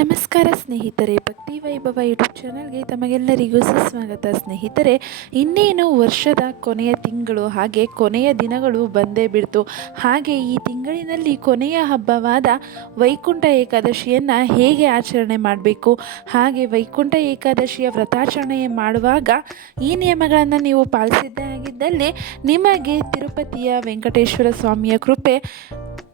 ನಮಸ್ಕಾರ ಸ್ನೇಹಿತರೆ, ಭಕ್ತಿ ವೈಭವ ಯೂಟ್ಯೂಬ್ ಚಾನಲ್ಗೆ ತಮಗೆಲ್ಲರಿಗೂ ಸುಸ್ವಾಗತ. ಸ್ನೇಹಿತರೆ, ಇನ್ನೇನು ವರ್ಷದ ಕೊನೆಯ ತಿಂಗಳು ಹಾಗೆ ಕೊನೆಯ ದಿನಗಳು ಬಂದೇ ಬಿಡ್ತು. ಹಾಗೆ ಈ ತಿಂಗಳಿನಲ್ಲಿ ಕೊನೆಯ ಹಬ್ಬವಾದ ವೈಕುಂಠ ಏಕಾದಶಿಯನ್ನು ಹೇಗೆ ಆಚರಣೆ ಮಾಡಬೇಕು? ಹಾಗೆ ವೈಕುಂಠ ಏಕಾದಶಿಯ ವ್ರತಾಚರಣೆ ಮಾಡುವಾಗ ಈ ನಿಯಮಗಳನ್ನು ನೀವು ಪಾಲಿಸಿದ್ದೇ ಆಗಿದ್ದಲ್ಲಿ ನಿಮಗೆ ತಿರುಪತಿಯ ವೆಂಕಟೇಶ್ವರ ಸ್ವಾಮಿಯ ಕೃಪೆ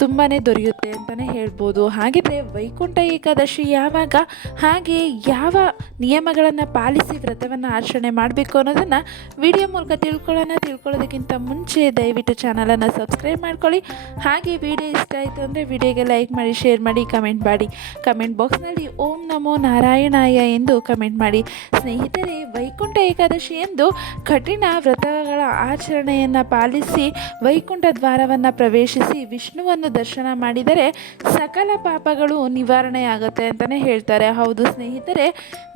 ತುಂಬಾ ದೊರೆಯುತ್ತೆ ಅಂತಲೇ ಹೇಳ್ಬೋದು. ಹಾಗಿದ್ರೆ ವೈಕುಂಠ ಏಕಾದಶಿ ಯಾವಾಗ, ಹಾಗೆ ಯಾವ ನಿಯಮಗಳನ್ನು ಪಾಲಿಸಿ ವ್ರತವನ್ನು ಆಚರಣೆ ಮಾಡಬೇಕು ಅನ್ನೋದನ್ನು ವಿಡಿಯೋ ಮೂಲಕ ತಿಳ್ಕೊಳ್ಳೋಣ. ತಿಳ್ಕೊಳ್ಳೋದಕ್ಕಿಂತ ಮುಂಚೆ ದಯವಿಟ್ಟು ಚಾನಲನ್ನು ಸಬ್ಸ್ಕ್ರೈಬ್ ಮಾಡ್ಕೊಳ್ಳಿ. ಹಾಗೆ ವಿಡಿಯೋ ಇಷ್ಟ ಆಯಿತು ಅಂದರೆ ವಿಡಿಯೋಗೆ ಲೈಕ್ ಮಾಡಿ, ಶೇರ್ ಮಾಡಿ, ಕಮೆಂಟ್ ಮಾಡಿ. ಕಮೆಂಟ್ ಬಾಕ್ಸ್ನಲ್ಲಿ ಓಂ ನಮೋ ನಾರಾಯಣಾಯ ಎಂದು ಕಮೆಂಟ್ ಮಾಡಿ. ಸ್ನೇಹಿತರೆ, ವೈಕುಂಠ ಏಕಾದಶಿ ಎಂದು ಕಠಿಣ ವ್ರತಗಳ ಆಚರಣೆಯನ್ನು ಪಾಲಿಸಿ ವೈಕುಂಠ ದ್ವಾರವನ್ನು ಪ್ರವೇಶಿಸಿ ವಿಷ್ಣುವನ್ನು ದರ್ಶನ ಮಾಡಿದರೆ ಸಕಲ ಪಾಪಗಳು ನಿವಾರಣೆಯಾಗುತ್ತೆ ಅಂತಲೇ ಹೇಳ್ತಾರೆ. ಹೌದು ಸ್ನೇಹಿತರೆ,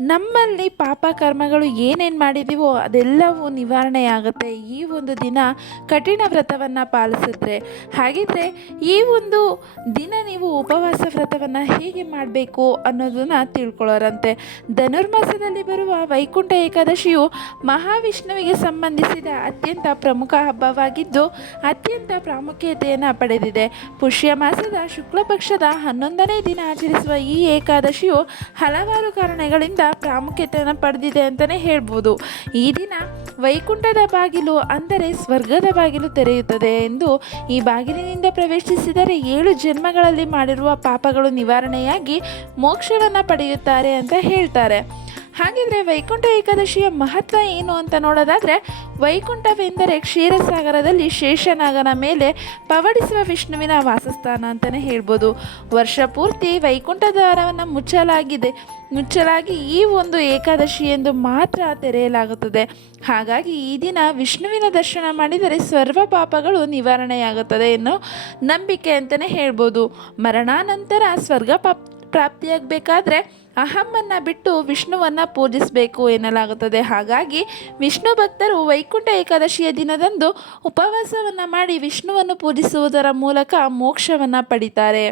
ನಮ್ಮಲ್ಲಿ ಪಾಪ ಕರ್ಮಗಳು ಏನೇನು ಮಾಡಿದೀವೋ ಅದೆಲ್ಲವೂ ನಿವಾರಣೆಯಾಗುತ್ತೆ. ಈ ಒಂದು ದಿನ ಕಠಿಣ ವ್ರತವನ್ನು ಪಾಲಿಸಿದ್ರೆ. ಹಾಗಿದ್ರೆ ಈ ಒಂದು ದಿನ ನೀವು ಉಪವಾಸ ವ್ರತವನ್ನು ಹೇಗೆ ಮಾಡಬೇಕು ಅನ್ನೋದನ್ನು ತಿಳ್ಕೊಳ್ಳೋರಂತೆ. ಧನುರ್ಮಾಸದಲ್ಲಿ ಬರುವ ವೈಕುಂಠ ಏಕಾದಶಿಯು ಮಹಾವಿಷ್ಣುವಿಗೆ ಸಂಬಂಧಿಸಿದ ಅತ್ಯಂತ ಪ್ರಮುಖ ಹಬ್ಬವಾಗಿದ್ದು ಅತ್ಯಂತ ಪ್ರಾಮುಖ್ಯತೆಯನ್ನು ಪಡೆದಿದೆ. ಪುಷ್ಯ ಮಾಸದ ಶುಕ್ಲ ಪಕ್ಷದ ಹನ್ನೊಂದನೇ ದಿನ ಆಚರಿಸುವ ಈ ಏಕಾದಶಿಯು ಹಲವಾರು ಕಾರಣಗಳಿಂದ ಪ್ರಾಮುಖ್ಯತೆಯನ್ನು ಪಡೆದಿದೆ ಅಂತಲೇ ಹೇಳ್ಬೋದು. ಈ ದಿನ ವೈಕುಂಠದ ಬಾಗಿಲು ಅಂದರೆ ಸ್ವರ್ಗದ ಬಾಗಿಲು ತೆರೆಯುತ್ತದೆ ಎಂದು ಈ ಬಾಗಿಲಿನಿಂದ ಪ್ರವೇಶಿಸಿದರೆ ಏಳು ಜನ್ಮಗಳಲ್ಲಿ ಮಾಡಿರುವ ಪಾಪಗಳು ನಿವಾರಣೆಯಾಗಿ ಮೋಕ್ಷವನ್ನು ಪಡೆಯುತ್ತಾರೆ ಅಂತ ಹೇಳ್ತಾರೆ. ಹಾಗಿದ್ರೆ ವೈಕುಂಠ ಏಕಾದಶಿಯ ಮಹತ್ವ ಏನು ಅಂತ ನೋಡೋದಾದರೆ, ವೈಕುಂಠವೆಂದರೆ ಕ್ಷೀರಸಾಗರದಲ್ಲಿ ಶೇಷನಾಗನ ಮೇಲೆ ಪವಡಿಸುವ ವಿಷ್ಣುವಿನ ವಾಸಸ್ಥಾನ ಅಂತಲೇ ಹೇಳ್ಬೋದು. ವರ್ಷ ಪೂರ್ತಿ ವೈಕುಂಠ ದ್ವಾರವನ್ನು ಮುಚ್ಚಲಾಗಿದೆ. ಮುಚ್ಚಲಾಗಿ ಈ ಒಂದು ಏಕಾದಶಿ ಎಂದು ಮಾತ್ರ ತೆರೆಯಲಾಗುತ್ತದೆ. ಹಾಗಾಗಿ ಈ ದಿನ ವಿಷ್ಣುವಿನ ದರ್ಶನ ಮಾಡಿದರೆ ಸರ್ವ ಪಾಪಗಳು ನಿವಾರಣೆಯಾಗುತ್ತದೆ ಎನ್ನೋ ನಂಬಿಕೆ ಅಂತಲೇ ಹೇಳ್ಬೋದು. ಮರಣಾನಂತರ ಸ್ವರ್ಗ ಪಾಪ್ ಪ್ರಾಪ್ತಿಯಾಗಬೇಕಾದ್ರೆ ಅಹಮ್ಮನ್ನು ಬಿಟ್ಟು ವಿಷ್ಣುವನ್ನು ಪೂಜಿಸಬೇಕು ಎನ್ನಲಾಗುತ್ತದೆ. ಹಾಗಾಗಿ ವಿಷ್ಣು ಭಕ್ತರು ವೈಕುಂಠ ಏಕಾದಶಿಯ ದಿನದಂದು ಉಪವಾಸವನ್ನು ಮಾಡಿ ವಿಷ್ಣುವನ್ನು ಪೂಜಿಸುವುದರ ಮೂಲಕ ಮೋಕ್ಷವನ್ನು ಪಡಿತಾರೆ.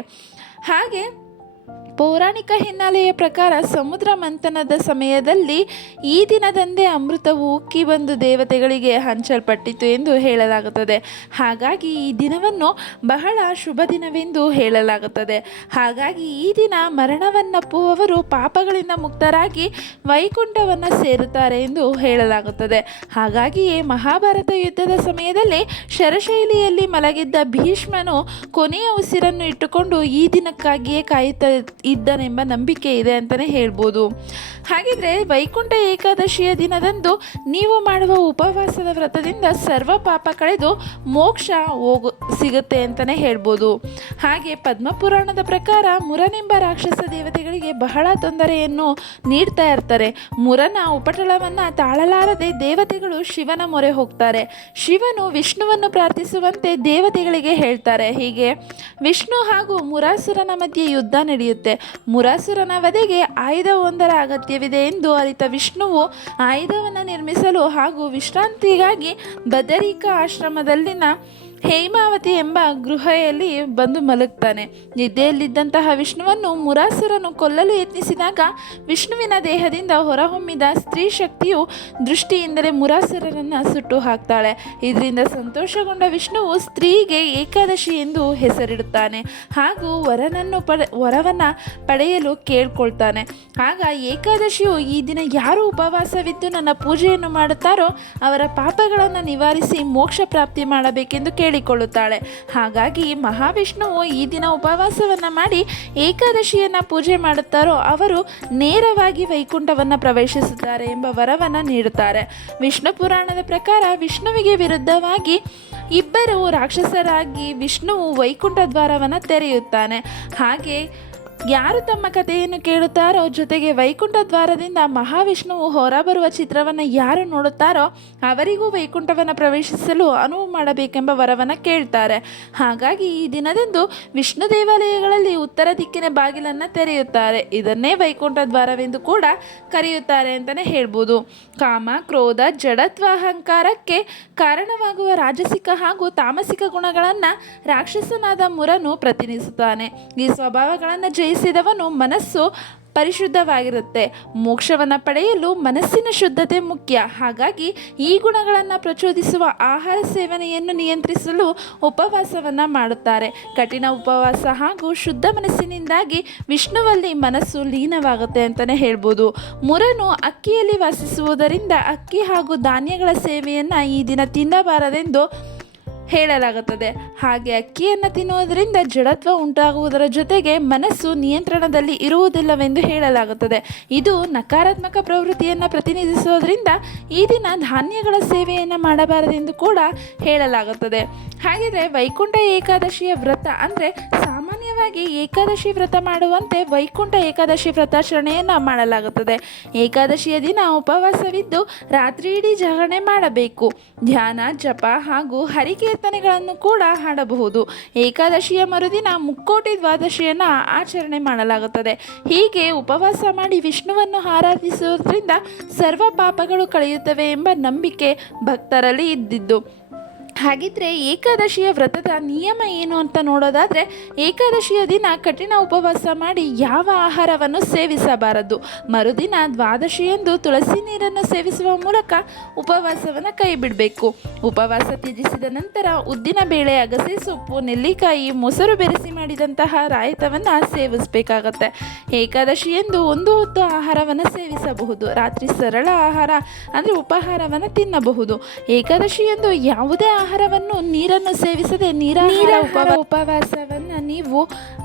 ಹಾಗೆ ಪೌರಾಣಿಕ ಹಿನ್ನೆಲೆಯ ಪ್ರಕಾರ ಸಮುದ್ರ ಮಂಥನದ ಸಮಯದಲ್ಲಿ ಈ ದಿನದಂದೇ ಅಮೃತವು ಉಕ್ಕಿ ಬಂದು ದೇವತೆಗಳಿಗೆ ಹಂಚಲ್ಪಟ್ಟಿತು ಎಂದು ಹೇಳಲಾಗುತ್ತದೆ. ಹಾಗಾಗಿ ಈ ದಿನವನ್ನು ಬಹಳ ಶುಭ ದಿನವೆಂದು ಹೇಳಲಾಗುತ್ತದೆ. ಹಾಗಾಗಿ ಈ ದಿನ ಮರಣವನ್ನಪ್ಪುವವರು ಪಾಪಗಳಿಂದ ಮುಕ್ತರಾಗಿ ವೈಕುಂಠವನ್ನು ಸೇರುತ್ತಾರೆ ಎಂದು ಹೇಳಲಾಗುತ್ತದೆ. ಹಾಗಾಗಿಯೇ ಮಹಾಭಾರತ ಯುದ್ಧದ ಸಮಯದಲ್ಲಿ ಶರಶೈಲಿಯಲ್ಲಿ ಮಲಗಿದ್ದ ಭೀಷ್ಮನು ಕೊನೆಯ ಉಸಿರನ್ನು ಇಟ್ಟುಕೊಂಡು ಈ ದಿನಕ್ಕಾಗಿಯೇ ಕಾಯುತ್ತಾ ಇದ್ದನೆಂಬ ನಂಬಿಕೆ ಇದೆ ಅಂತಲೇ ಹೇಳ್ಬೋದು. ಹಾಗಿದ್ರೆ ವೈಕುಂಠ ಏಕಾದಶಿಯ ದಿನದಂದು ನೀವು ಮಾಡುವ ಉಪವಾಸದ ವ್ರತದಿಂದ ಸರ್ವ ಪಾಪ ಕಳೆದು ಮೋಕ್ಷ ಹೋಗು, ಸಿಗುತ್ತೆ ಅಂತಲೇ ಹೇಳ್ಬೋದು. ಹಾಗೆ ಪದ್ಮಪುರಾಣದ ಪ್ರಕಾರ ಮುರನೆಂಬ ರಾಕ್ಷಸ ದೇವತೆಗಳಿಗೆ ಬಹಳ ತೊಂದರೆಯನ್ನು ನೀಡ್ತಾ ಇರ್ತಾರೆ. ಮುರನ ಉಪಟಳವನ್ನು ತಾಳಲಾರದೆ ದೇವತೆಗಳು ಶಿವನ ಮೊರೆ ಹೋಗ್ತಾರೆ. ಶಿವನು ವಿಷ್ಣುವನ್ನು ಪ್ರಾರ್ಥಿಸುವಂತೆ ದೇವತೆಗಳಿಗೆ ಹೇಳ್ತಾರೆ. ಹೀಗೆ ವಿಷ್ಣು ಹಾಗೂ ಮುರಾಸುರನ ಮಧ್ಯೆ ಯುದ್ಧ ನಡೆಯುತ್ತೆ. ಮುರಾಸುರನ ವಧೆಗೆ ಆಯುಧವೊಂದರ ಅಗತ್ಯವಿದೆ ಎಂದು ಅರಿತ ವಿಷ್ಣುವು ಆಯುಧವನ್ನು ನಿರ್ಮಿಸಲು ಹಾಗೂ ವಿಶ್ರಾಂತಿಗಾಗಿ ಬದರಿಕಾ ಆಶ್ರಮದಲ್ಲಿನ ಹೇಮಾವತಿ ಎಂಬ ಗೃಹೆಯಲ್ಲಿ ಬಂದು ಮಲಗ್ತಾನೆ. ನಿದ್ದೆಯಲ್ಲಿದ್ದಂತಹ ವಿಷ್ಣುವನ್ನು ಮುರಾಸರನ್ನು ಕೊಲ್ಲಲು ಯತ್ನಿಸಿದಾಗ ವಿಷ್ಣುವಿನ ದೇಹದಿಂದ ಹೊರಹೊಮ್ಮಿದ ಸ್ತ್ರೀ ಶಕ್ತಿಯು ದೃಷ್ಟಿಯಿಂದಲೇ ಮುರಾಸುರರನ್ನು ಸುಟ್ಟು ಹಾಕ್ತಾಳೆ. ಇದರಿಂದ ಸಂತೋಷಗೊಂಡ ವಿಷ್ಣುವು ಸ್ತ್ರೀಗೆ ಏಕಾದಶಿ ಎಂದು ಹೆಸರಿಡುತ್ತಾನೆ. ಹಾಗೂ ವರನನ್ನು ಪಡೆ, ವರವನ್ನು ಪಡೆಯಲು ಕೇಳ್ಕೊಳ್ತಾನೆ. ಆಗ ಏಕಾದಶಿಯು ಈ ದಿನ ಯಾರು ಉಪವಾಸವಿದ್ದು ನನ್ನ ಪೂಜೆಯನ್ನು ಮಾಡುತ್ತಾರೋ ಅವರ ಪಾಪಗಳನ್ನು ನಿವಾರಿಸಿ ಮೋಕ್ಷ ಪ್ರಾಪ್ತಿ ಮಾಡಬೇಕೆಂದು ಕೇಳಿಕೊಳ್ಳುತ್ತಾಳೆ. ಹಾಗಾಗಿ ಮಹಾವಿಷ್ಣುವು ಈ ದಿನ ಉಪವಾಸವನ್ನು ಮಾಡಿ ಏಕಾದಶಿಯನ್ನು ಪೂಜೆ ಮಾಡುತ್ತಾರೋ ಅವರು ನೇರವಾಗಿ ವೈಕುಂಠವನ್ನು ಪ್ರವೇಶಿಸುತ್ತಾರೆ ಎಂಬ ವರವನ್ನು ನೀಡುತ್ತಾರೆ. ವಿಷ್ಣು ಪುರಾಣದ ಪ್ರಕಾರ ವಿಷ್ಣುವಿಗೆ ವಿರುದ್ಧವಾಗಿ ಇಬ್ಬರು ರಾಕ್ಷಸರಾಗಿ ವಿಷ್ಣುವು ವೈಕುಂಠ ದ್ವಾರವನ್ನು ತೆರೆಯುತ್ತಾನೆ. ಹಾಗೆ ಯಾರು ತಮ್ಮ ಕಥೆಯನ್ನು ಕೇಳುತ್ತಾರೋ ಜೊತೆಗೆ ವೈಕುಂಠ ದ್ವಾರದಿಂದ ಮಹಾವಿಷ್ಣುವು ಹೊರಬರುವ ಚಿತ್ರವನ್ನು ಯಾರು ನೋಡುತ್ತಾರೋ ಅವರಿಗೂ ವೈಕುಂಠವನ್ನು ಪ್ರವೇಶಿಸಲು ಅನುವು ಮಾಡಬೇಕೆಂಬ ವರವನ್ನು ಕೇಳ್ತಾರೆ. ಹಾಗಾಗಿ ಈ ದಿನದಂದು ವಿಷ್ಣು ದೇವಾಲಯಗಳಲ್ಲಿ ಉತ್ತರ ದಿಕ್ಕಿನ ಬಾಗಿಲನ್ನು ತೆರೆಯುತ್ತಾರೆ. ಇದನ್ನೇ ವೈಕುಂಠ ದ್ವಾರವೆಂದು ಕೂಡ ಕರೆಯುತ್ತಾರೆ ಅಂತಲೇ ಹೇಳ್ಬೋದು. ಕಾಮ, ಕ್ರೋಧ ಜಡತ್ವ ಅಹಂಕಾರಕ್ಕೆ ಕಾರಣವಾಗುವ ರಾಜಸಿಕ ಹಾಗೂ ತಾಮಸಿಕ ಗುಣಗಳನ್ನು ರಾಕ್ಷಸನಾದ ಮುರನು ಪ್ರತಿನಿಧಿಸುತ್ತಾನೆ. ಈ ಸ್ವಭಾವಗಳನ್ನು ಜಯಿಸಿದವನು ಮನಸ್ಸು ಪರಿಶುದ್ಧವಾಗಿರುತ್ತೆ. ಮೋಕ್ಷವನ್ನು ಪಡೆಯಲು ಮನಸ್ಸಿನ ಶುದ್ಧತೆ ಮುಖ್ಯ. ಹಾಗಾಗಿ ಈ ಗುಣಗಳನ್ನು ಪ್ರಚೋದಿಸುವ ಆಹಾರ ಸೇವನೆಯನ್ನು ನಿಯಂತ್ರಿಸಲು ಉಪವಾಸವನ್ನು ಮಾಡುತ್ತಾರೆ. ಕಠಿಣ ಉಪವಾಸ ಹಾಗೂ ಶುದ್ಧ ಮನಸ್ಸಿನಿಂದಾಗಿ ವಿಷ್ಣುವಲ್ಲಿ ಮನಸ್ಸು ಲೀನವಾಗುತ್ತೆ ಅಂತಲೇ ಹೇಳ್ಬೋದು. ಮುರನು ಅಕ್ಕಿಯಲ್ಲಿ ವಾಸಿಸುವುದರಿಂದ ಅಕ್ಕಿ ಹಾಗೂ ಧಾನ್ಯಗಳ ಸೇವೆಯನ್ನು ಈ ದಿನ ತಿನ್ನಬಾರದೆಂದು ಹೇಳಲಾಗುತ್ತದೆ. ಹಾಗೆ ಅಕ್ಕಿಯನ್ನು ತಿನ್ನುವುದರಿಂದ ಜಡತ್ವ ಉಂಟಾಗುವುದರ ಜೊತೆಗೆ ಮನಸ್ಸು ನಿಯಂತ್ರಣದಲ್ಲಿ ಇರುವುದಿಲ್ಲವೆಂದು ಹೇಳಲಾಗುತ್ತದೆ. ಇದು ನಕಾರಾತ್ಮಕ ಪ್ರವೃತ್ತಿಯನ್ನು ಪ್ರತಿನಿಧಿಸುವುದರಿಂದ ಈ ದಿನ ಧಾನ್ಯಗಳ ಸೇವೆಯನ್ನು ಮಾಡಬಾರದೆಂದು ಕೂಡ ಹೇಳಲಾಗುತ್ತದೆ. ಹಾಗೆಯೇ ವೈಕುಂಠ ಏಕಾದಶಿಯ ವ್ರತ ಅಂದರೆ ಸಾಮಾನ್ಯವಾಗಿ ಏಕಾದಶಿ ವ್ರತ ಮಾಡುವಂತೆ ವೈಕುಂಠ ಏಕಾದಶಿ ವ್ರತಾಚರಣೆಯನ್ನು ಮಾಡಲಾಗುತ್ತದೆ. ಏಕಾದಶಿಯ ದಿನ ಉಪವಾಸವಿದ್ದು ರಾತ್ರಿ ಇಡೀ ಜಾಗರಣೆ ಮಾಡಬೇಕು. ಧ್ಯಾನ, ಜಪ ಹಾಗೂ ಹರಿಕೀರ್ತನೆಗಳನ್ನು ಕೂಡ ಹಾಡಬಹುದು. ಏಕಾದಶಿಯ ಮರುದಿನ ಮುಕ್ಕೋಟಿ ದ್ವಾದಶಿಯನ್ನು ಆಚರಣೆ ಮಾಡಲಾಗುತ್ತದೆ. ಹೀಗೆ ಉಪವಾಸ ಮಾಡಿ ವಿಷ್ಣುವನ್ನು ಆರಾಧಿಸುವುದರಿಂದ ಸರ್ವ ಪಾಪಗಳು ಕಳೆಯುತ್ತವೆ ಎಂಬ ನಂಬಿಕೆ ಭಕ್ತರಲ್ಲಿ ಇದ್ದಿದ್ದು. ಹಾಗಿದ್ರೆ ಏಕಾದಶಿಯ ವ್ರತದ ನಿಯಮ ಏನು ಅಂತ ನೋಡೋದಾದರೆ, ಏಕಾದಶಿಯ ದಿನ ಕಠಿಣ ಉಪವಾಸ ಮಾಡಿ ಯಾವ ಆಹಾರವನ್ನು ಸೇವಿಸಬಾರದು? ಮರುದಿನ ದ್ವಾದಶಿಯೆಂದು ತುಳಸಿ ನೀರನ್ನು ಸೇವಿಸುವ ಮೂಲಕ ಉಪವಾಸವನ್ನು ಕೈ ಬಿಡಬೇಕು ಉಪವಾಸ ತ್ಯಜಿಸಿದ ನಂತರ ಉದ್ದಿನ ಬೇಳೆ, ಅಗಸೆ, ಸೊಪ್ಪು, ನೆಲ್ಲಿಕಾಯಿ, ಮೊಸರು ಬೆರೆಸಿ ಮಾಡಿದಂತಹ ರಾಯತವನ್ನು ಸೇವಿಸಬೇಕಾಗತ್ತೆ. ಏಕಾದಶಿಯೆಂದು ಒಂದು ಹೊತ್ತು ಆಹಾರವನ್ನು ಸೇವಿಸಬಹುದು. ರಾತ್ರಿ ಸರಳ ಆಹಾರ ಅಂದರೆ ಉಪಹಾರವನ್ನು ತಿನ್ನಬಹುದು. ಏಕಾದಶಿಯೆಂದು ಯಾವುದೇ ಆಹಾರವನ್ನು ನೀರನ್ನು ಸೇವಿಸದೆ ನೀರ ಉಪವ ಉಪವಾಸವನ್ನು ನೀವು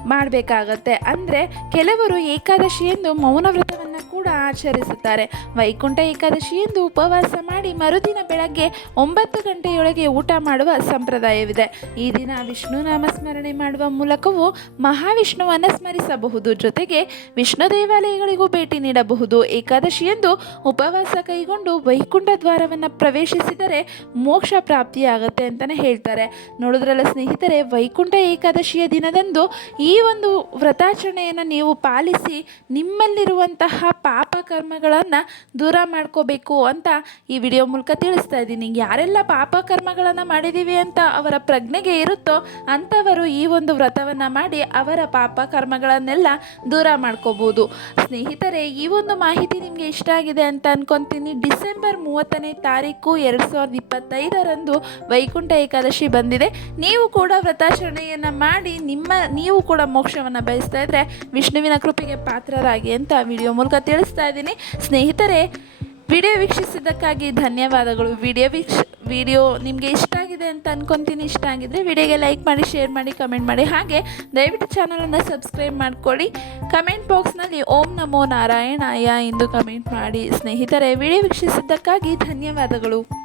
ಮಾಡಬೇಕಾಗತ್ತೆ. ಅಂದರೆ ಕೆಲವರು ಏಕಾದಶಿಯೆಂದು ಮೌನ ವ್ರತವನ್ನು ಕೂಡ ಆಚರಿಸುತ್ತಾರೆ. ವೈಕುಂಠ ಏಕಾದಶಿಯಂದು ಉಪವಾಸ ಮಾಡಿ ಮರುದಿನ ಬೆಳಗ್ಗೆ ಒಂಬತ್ತು ಗಂಟೆಯೊಳಗೆ ಊಟ ಮಾಡುವ ಸಂಪ್ರದಾಯವಿದೆ. ಈ ದಿನ ವಿಷ್ಣು ನಾಮಸ್ಮರಣೆ ಮಾಡುವ ಮೂಲಕವೂ ಮಹಾವಿಷ್ಣುವನ್ನು ಸ್ಮರಿಸಬಹುದು. ಜೊತೆಗೆ ವಿಷ್ಣು ದೇವಾಲಯಗಳಿಗೂ ಭೇಟಿ ನೀಡಬಹುದು. ಏಕಾದಶಿಯಂದು ಉಪವಾಸ ಕೈಗೊಂಡು ವೈಕುಂಠ ದ್ವಾರವನ್ನು ಪ್ರವೇಶಿಸಿದರೆ ಮೋಕ್ಷ ಪ್ರಾಪ್ತಿಯಾಗುತ್ತೆ ಅಂತಲೇ ಹೇಳ್ತಾರೆ. ನೋಡಿದ್ರಲ್ಲ ಸ್ನೇಹಿತರೆ, ವೈಕುಂಠ ಏಕಾದಶಿಯ ದಿನದಂದು ಈ ಒಂದು ವ್ರತಾಚರಣೆಯನ್ನು ನೀವು ಪಾಲಿಸಿ ನಿಮ್ಮಲ್ಲಿರುವಂತಹ ಪಾಪ ಕರ್ಮಗಳನ್ನು ದೂರ ಮಾಡ್ಕೋಬೇಕು ಅಂತ ಈ ವಿಡಿಯೋ ಮೂಲಕ ತಿಳಿಸ್ತಾ ಇದ್ದೀನಿ. ಯಾರೆಲ್ಲ ಪಾಪ ಕರ್ಮಗಳನ್ನು ಮಾಡಿದ್ದೀವಿ ಅಂತ ಅವರ ಪ್ರಜ್ಞೆಗೆ ಇರುತ್ತೋ ಅಂಥವರು ಈ ಒಂದು ವ್ರತವನ್ನು ಮಾಡಿ ಅವರ ಪಾಪ ಕರ್ಮಗಳನ್ನೆಲ್ಲ ದೂರ ಮಾಡ್ಕೋಬೋದು. ಸ್ನೇಹಿತರೆ, ಈ ಒಂದು ಮಾಹಿತಿ ನಿಮಗೆ ಇಷ್ಟ ಆಗಿದೆ ಅಂತ ಅನ್ಕೊತೀನಿ. ಡಿಸೆಂಬರ್ ಮೂವತ್ತನೇ ತಾರೀಕು ಎರಡು ಸಾವಿರದ ಇಪ್ಪತ್ತೈದರಂದು ವೈಕುಂಠ ಏಕಾದಶಿ ಬಂದಿದೆ. ನೀವು ಕೂಡ ವ್ರತಾಚರಣೆಯನ್ನು ಮಾಡಿ ನಿಮ್ಮ, ನೀವು ಕೂಡ ಮೋಕ್ಷವನ್ನು ಬಯಸ್ತಾ ಇದ್ದರೆ ವಿಷ್ಣುವಿನ ಕೃಪೆಗೆ ಪಾತ್ರರಾಗಿ ಅಂತ ವಿಡಿಯೋ ಮೂಲಕ ತಿಳಿಸ್ತಾ ಇದ್ದೀನಿ. ಸ್ನೇಹಿತರೆ, ವಿಡಿಯೋ ವೀಕ್ಷಿಸಿದ್ದಕ್ಕಾಗಿ ಧನ್ಯವಾದಗಳು. ವಿಡಿಯೋ ವೀಕ್ಷ, ವಿಡಿಯೋ ನಿಮಗೆ ಇಷ್ಟ ಆಗಿದೆ ಅಂತ ಅನ್ಕೊಂತೀನಿ. ಇಷ್ಟ ಆಗಿದ್ರೆ ವಿಡಿಯೋಗೆ ಲೈಕ್ ಮಾಡಿ, ಶೇರ್ ಮಾಡಿ, ಕಮೆಂಟ್ ಮಾಡಿ. ಹಾಗೆ ದಯವಿಟ್ಟು ಚಾನಲನ್ನು ಸಬ್ಸ್ಕ್ರೈಬ್ ಮಾಡ್ಕೊಳ್ಳಿ. ಕಮೆಂಟ್ ಬಾಕ್ಸ್ನಲ್ಲಿ ಓಂ ನಮೋ ನಾರಾಯಣಾಯ ಎಂದು ಕಮೆಂಟ್ ಮಾಡಿ. ಸ್ನೇಹಿತರೆ, ವಿಡಿಯೋ ವೀಕ್ಷಿಸಿದ್ದಕ್ಕಾಗಿ ಧನ್ಯವಾದಗಳು.